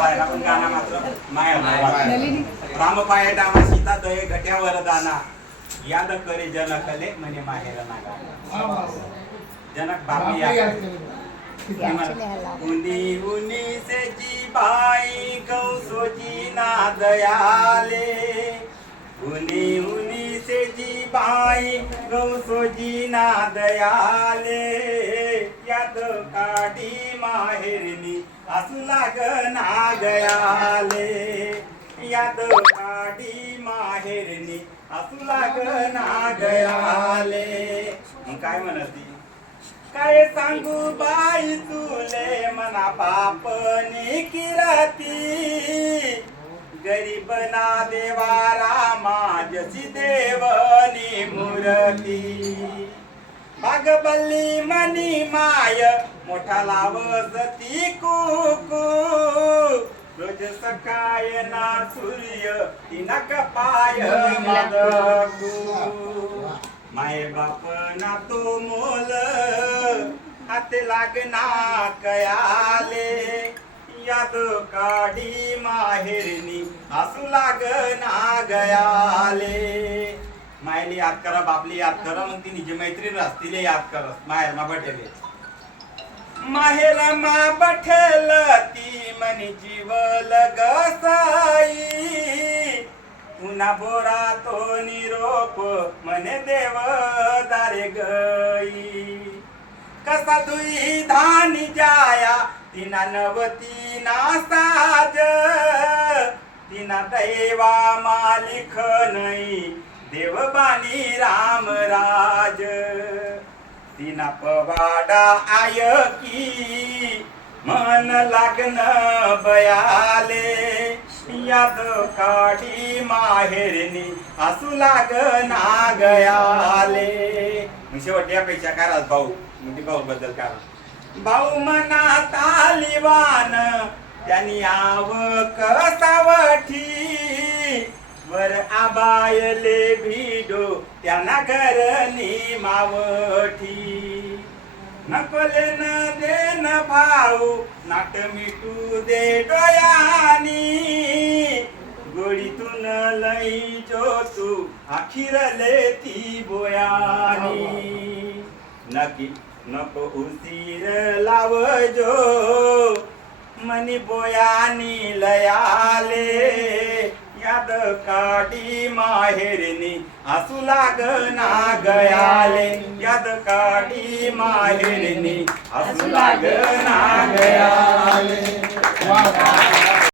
आहे पण गाणं मात्र डामा सीता दाना याद करे जनकले म्हणे माहेर नागा जनक बापी उनी उनी से जी बाई कौसोजी ना दयाले उनी उनी से जी बाई गौसोजी ना दयाले। याद काढी माहेरनी असू लाग गयाले याद काढी माहेरनी असू लाग ना गयाले मग काय म्हणत ती? काय सांगू बाई तुले मना बापनी किराती. गरीब ना देवा देवनी मुरती. बागबल्ली मनी माय मोठा लावसती कुकू. रोज सकाय ना सूर्य तिनक पाय मादकू माय बाप ना तो मोल हात लागना कयाले. याद काढी माहेरनी असू लागना गयाले. मायली याद करा बापले याद करा मग ती निजी मैत्रीण असतील याद कर. माहेर मा बटेले माहेर मा बठेल ती मनी जीवल गसाई पुन्हा बोरा तो निरोप म्हणे देव दारे गई. कसा दुई धानी जाया तिना नवती ना साज. तिना दैवा मालिक नाही देवबानी राम राज. तिना पवाडा आय की मन लागन बयाले. याद काढी माहेरनी असू लाग ना गयाले मग शेवटी अपेक्षा करा भाऊ म्हणजे भाऊ बद्दल करा भाऊ मना तालिवान त्यांनी आव कसावठी वर आबायले भिडो त्यांना करणी मावठी नकोले न दे न भाऊ नाट मिटू दे डोयानी. गोडीतून लई जो तू अखिरले ती बोयानी. नकी नको उशीर लाव जो मनी बोयानी लयाले. याद काढी माहेरनी. असू लाग ना गयाले. याद काढी माहेरनी. असू लाग ना गयाले.